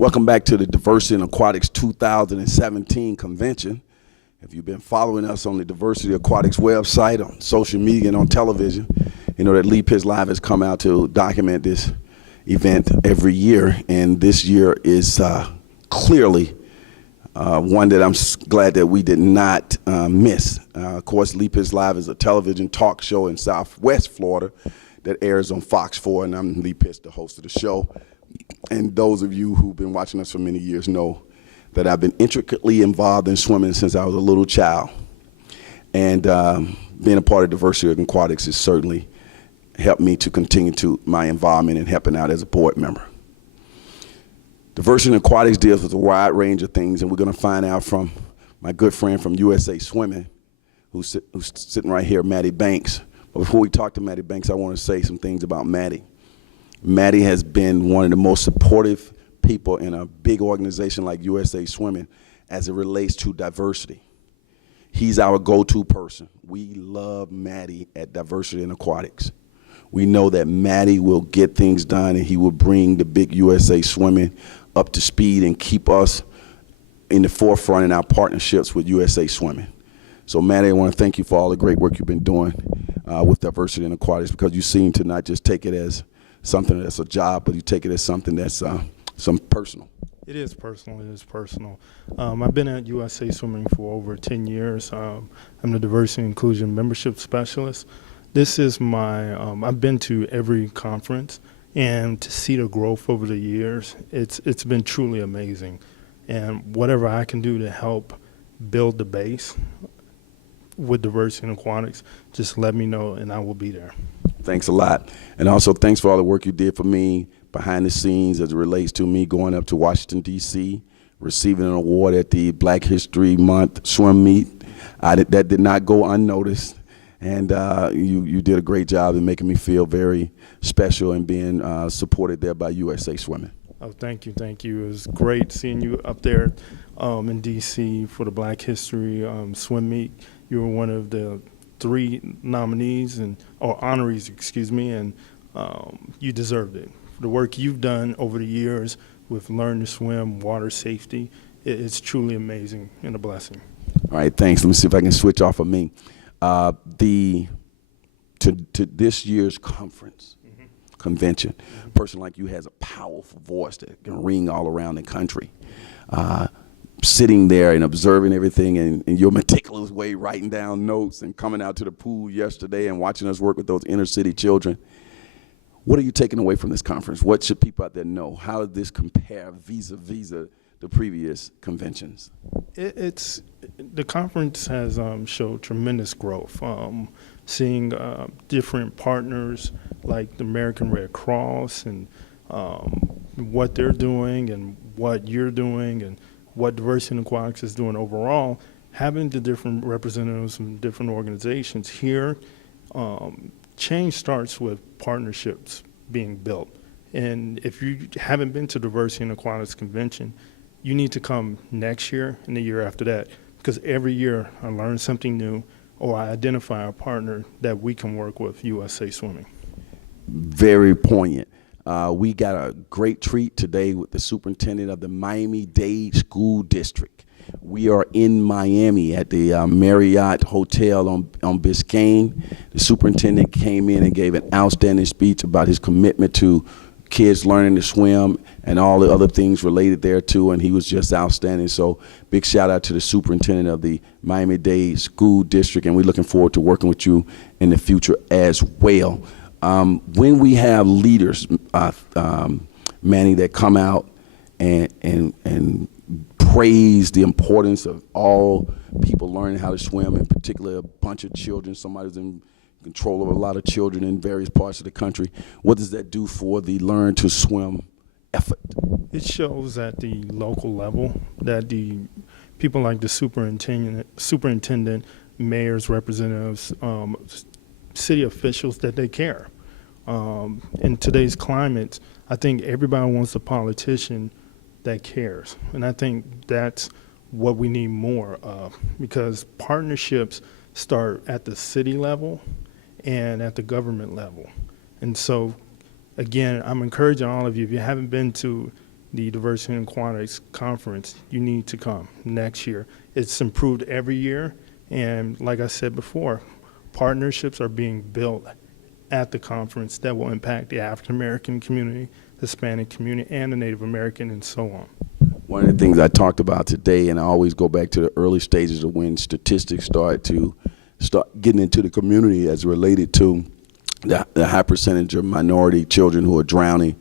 Welcome back to the Diversity in Aquatics 2017 convention. If you've been following us on the Diversity Aquatics website, on social media, and on television, you know that Lead Pitch Live has come out to document this event every year, and this year is clearly one that I'm glad that we did not miss. Of course, Lead Pitch Live is a television talk show in Southwest Florida that airs on Fox 4, and I'm Lee Pitch, the host of the show. And those of you who've been watching us for many years know that I've been intricately involved in swimming since I was a little child. And being a part of Diversity in Aquatics has certainly helped me to continue to my involvement in helping out as a board member. Diversity in Aquatics deals with a wide range of things, and we're going to find out from my good friend from USA Swimming, who's sitting right here, Maddie Banks. But before we talk to Maddie Banks, I want to say some things about Maddie. Maddie has been one of the most supportive people in a big organization like USA Swimming as it relates to diversity. He's our go-to person. We love Maddie at Diversity in Aquatics. We know that Maddie will get things done, and he will bring the big USA Swimming up to speed and keep us in the forefront in our partnerships with USA Swimming. So Maddie, I want to thank you for all the great work you've been doing with Diversity in Aquatics, because you seem to not just take it as something that's a job, but you take it as something that's some personal. It is personal. It is personal. I've been at USA Swimming for over 10 years. I'm the Diversity and Inclusion Membership Specialist. This is my, I've been to every conference, and to see the growth over the years, it's been truly amazing. And whatever I can do to help build the base with Diversity in Aquatics, just let me know and I will be there. Thanks a lot. And also thanks for all the work you did for me behind the scenes as it relates to me going up to Washington, D.C., receiving an award at the Black History Month swim meet. That did not go unnoticed. And you did a great job in making me feel very special and being supported there by USA Swimming. Oh, thank you, thank you. It was great seeing you up there in D.C. for the Black History swim meet. You were one of the 3 nominees or honorees, excuse me, and you deserved it. For the work you've done over the years with Learn to Swim, water safety, it's truly amazing and a blessing. All right, thanks. Let me see if I can switch off of me. To this year's conference, convention, a person like you has a powerful voice that can ring all around the country. Sitting there and observing everything in your meticulous way, writing down notes and coming out to the pool yesterday and watching us work with those inner city children. What are you taking away from this conference? What should people out there know? How does this compare vis-a-vis the previous conventions? The conference has showed tremendous growth. Seeing different partners like the American Red Cross and what they're doing and what you're doing and what Diversity in Aquatics is doing overall, having the different representatives from different organizations here, change starts with partnerships being built. And if you haven't been to Diversity in Aquatics Convention, you need to come next year and the year after that, because every year I learn something new or I identify a partner that we can work with USA Swimming. Very poignant. We got a great treat today with the superintendent of the Miami-Dade School District. We are in Miami at the Marriott Hotel on Biscayne. The superintendent came in and gave an outstanding speech about his commitment to kids learning to swim and all the other things related there too, and he was just outstanding. So big shout out to the superintendent of the Miami-Dade School District, and we're looking forward to working with you in the future as well. When we have leaders, Manny, that come out and praise the importance of all people learning how to swim, in particular a bunch of children, somebody who's in control of a lot of children in various parts of the country, what does that do for the Learn to Swim effort? It shows at the local level that the people like the superintendent, mayors, representatives, city officials, that they care. In today's climate, I think everybody wants a politician that cares. And I think that's what we need more of, because partnerships start at the city level and at the government level. And so, again, I'm encouraging all of you, if you haven't been to the Diversity and Aquatics Conference, you need to come next year. It's improved every year, and like I said before, partnerships are being built at the conference that will impact the African American community, the Hispanic community, and the Native American, and so on. One of the things I talked about today, and I always go back to the early stages of when statistics start getting into the community as related to the high percentage of minority children who are drowning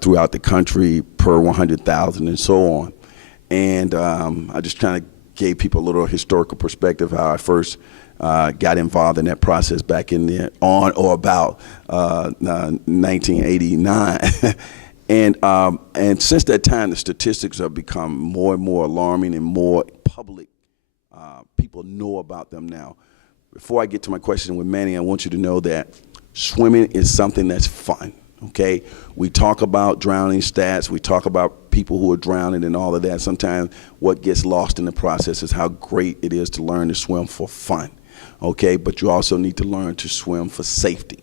throughout the country per 100,000 and so on. And I just kind of gave people a little historical perspective how I first got involved in that process back in the on or about 1989. And since that time, the statistics have become more and more alarming and more public. People know about them now. Before I get to my question with Manny, I want you to know that swimming is something that's fun, okay? We talk about drowning stats. We talk about people who are drowning and all of that. Sometimes what gets lost in the process is how great it is to learn to swim for fun, okay? But you also need to learn to swim for safety.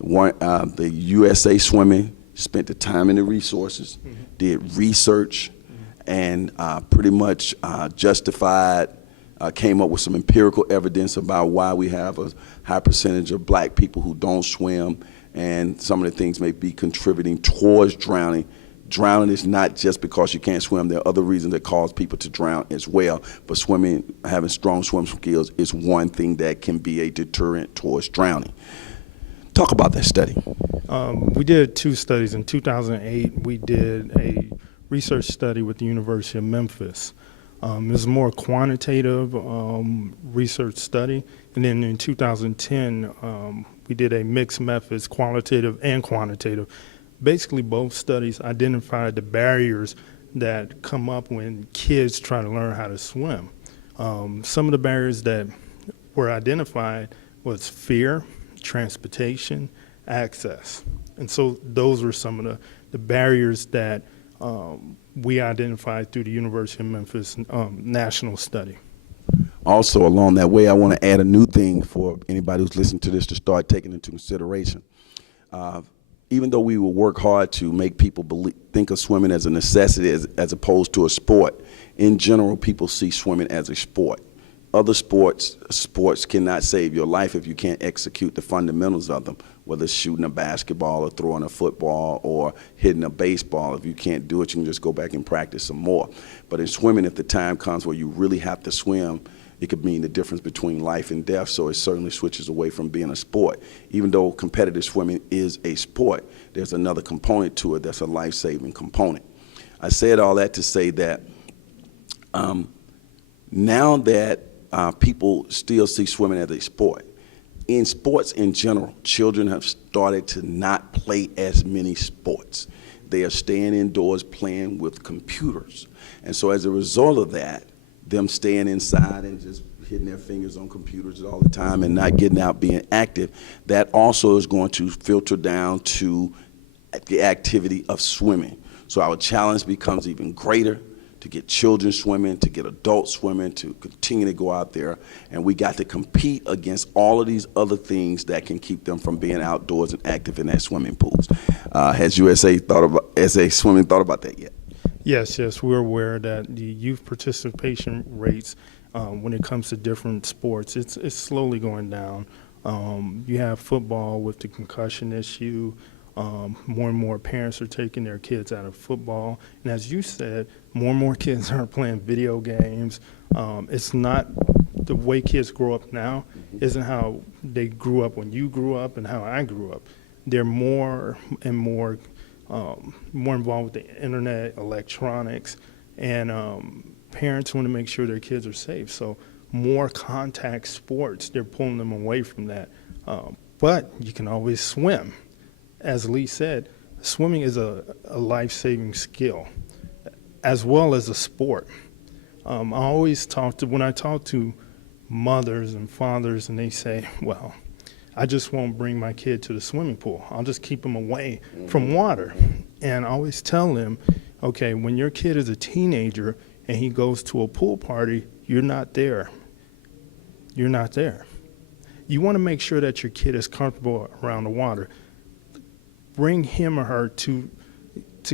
The USA Swimming spent the time and the resources, did research, and pretty much justified, came up with some empirical evidence about why we have a high percentage of black people who don't swim, and some of the things may be contributing towards drowning. Drowning is not just because you can't swim. There are other reasons that cause people to drown as well, but swimming, having strong swim skills is one thing that can be a deterrent towards drowning. Talk about that study. We did two studies. In 2008, we did a research study with the University of Memphis. It was a more quantitative research study. And then in 2010, we did a mixed methods, qualitative and quantitative. Basically, both studies identified the barriers that come up when kids try to learn how to swim. Some of the barriers that were identified was fear, transportation, access. And so those were some of the barriers that we identified through the University of Memphis national study. Also, along that way, I want to add a new thing for anybody who's listening to this to start taking into consideration. Even though we will work hard to make people think of swimming as a necessity as opposed to a sport, in general, people see swimming as a sport. Other sports cannot save your life if you can't execute the fundamentals of them, whether it's shooting a basketball or throwing a football or hitting a baseball. If you can't do it, you can just go back and practice some more. But in swimming, if the time comes where you really have to swim, it could mean the difference between life and death, so it certainly switches away from being a sport. Even though competitive swimming is a sport, there's another component to it that's a life-saving component. I said all that to say that now that people still see swimming as a sport. In sports in general, children have started to not play as many sports. They are staying indoors playing with computers. And so as a result of that, them staying inside and just hitting their fingers on computers all the time and not getting out being active, that also is going to filter down to the activity of swimming. So our challenge becomes even greater to get children swimming, to get adults swimming, to continue to go out there. And we got to compete against all of these other things that can keep them from being outdoors and active in their swimming pools. Has USA Swimming thought about that yet? Yes, we're aware that the youth participation rates when it comes to different sports, it's slowly going down. You have football with the concussion issue. More and more parents are taking their kids out of football. And as you said, more and more kids are playing video games. It's not the way kids grow up now, isn't how they grew up when you grew up and how I grew up. They're more and more involved with the internet, electronics, and parents want to make sure their kids are safe. So more contact sports, they're pulling them away from that. But you can always swim. As Lee said, swimming is a life-saving skill as well as a sport. I always when I talk to mothers and fathers, and they say, well, I just won't bring my kid to the swimming pool. I'll just keep them away from water. And I always tell them, okay, when your kid is a teenager and he goes to a pool party, you're not there. You're not there. You want to make sure that your kid is comfortable around the water. Bring him or her to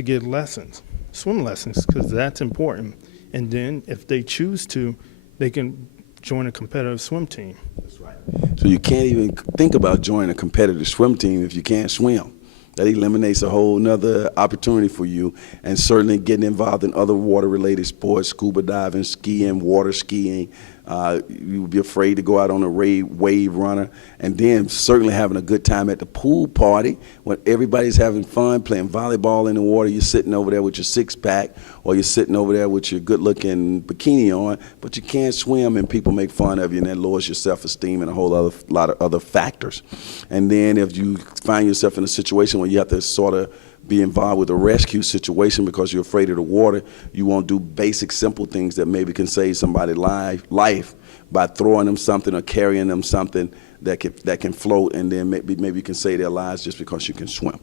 get lessons. swim lessons because that's important. And then if they choose to, they can join a competitive swim team. That's right. So you can't even think about joining a competitive swim team if you can't swim. That eliminates a whole nother opportunity for you, and certainly getting involved in other water-related sports, scuba diving, skiing, water skiing. You would be afraid to go out on a wave runner, and then certainly having a good time at the pool party when everybody's having fun, playing volleyball in the water. You're sitting over there with your six-pack, or you're sitting over there with your good-looking bikini on, but you can't swim, and people make fun of you, and that lowers your self-esteem and a whole other lot of other factors. And then if you find yourself in a situation where you have to sort of be involved with a rescue situation because you're afraid of the water, you won't do basic, simple things that maybe can save somebody's life by throwing them something or carrying them something that can float, and then maybe you can save their lives just because you can swim.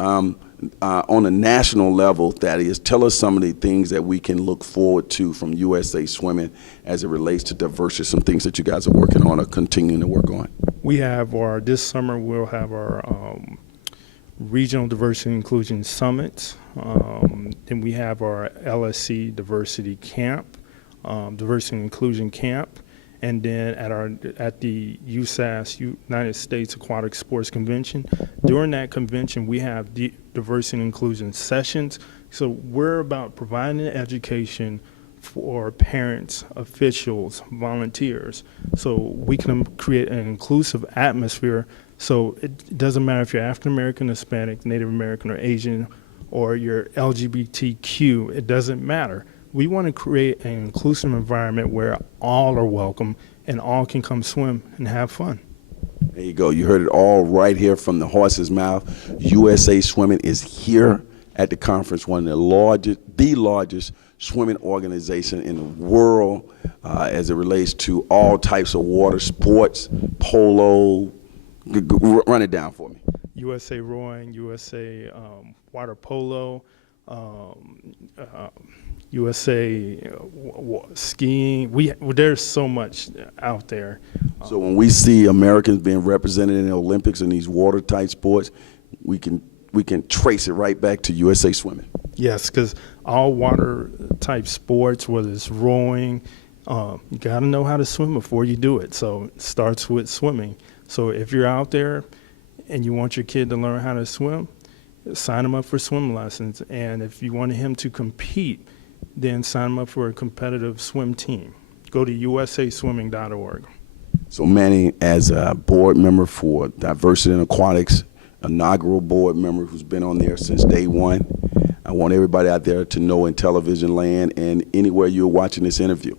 On a national level, Thaddeus, tell us some of the things that we can look forward to from USA Swimming as it relates to diversity, some things that you guys are working on or continuing to work on. We have this summer we'll have our Regional Diversity and Inclusion Summit. Then we have our LSC Diversity Camp, Diversity and Inclusion Camp. And then at the USAS, United States Aquatic Sports Convention, during that convention, we have diversity and inclusion sessions. So we're about providing education for parents, officials, volunteers, so we can create an inclusive atmosphere. So it doesn't matter if you're African American, Hispanic, Native American, or Asian, or you're LGBTQ, it doesn't matter. We want to create an inclusive environment where all are welcome and all can come swim and have fun. There you go. You heard it all right here from the horse's mouth. USA Swimming is here at the conference, one of the largest swimming organization in the world as it relates to all types of water sports, polo. Run it down for me. USA rowing, USA water polo, USA skiing. There's so much out there. So when we see Americans being represented in the Olympics in these water type sports, we can trace it right back to USA Swimming. Yes, because all water type sports, whether it's rowing, you got to know how to swim before you do it. So it starts with swimming. So if you're out there and you want your kid to learn how to swim, sign him up for swim lessons. And if you want him to compete, then sign him up for a competitive swim team. Go to usaswimming.org. So Manny, as a board member for Diversity in Aquatics, inaugural board member who's been on there since day one, I want everybody out there to know in television land and anywhere you're watching this interview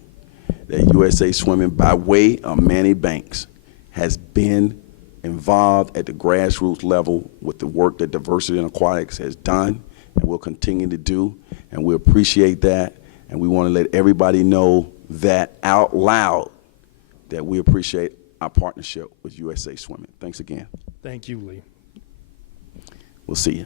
that USA Swimming, by way of Manny Banks, has been involved at the grassroots level with the work that Diversity in Aquatics has done and will continue to do, and we appreciate that, and we want to let everybody know that out loud that we appreciate our partnership with USA Swimming. Thanks again. Thank you, Lee. We'll see you.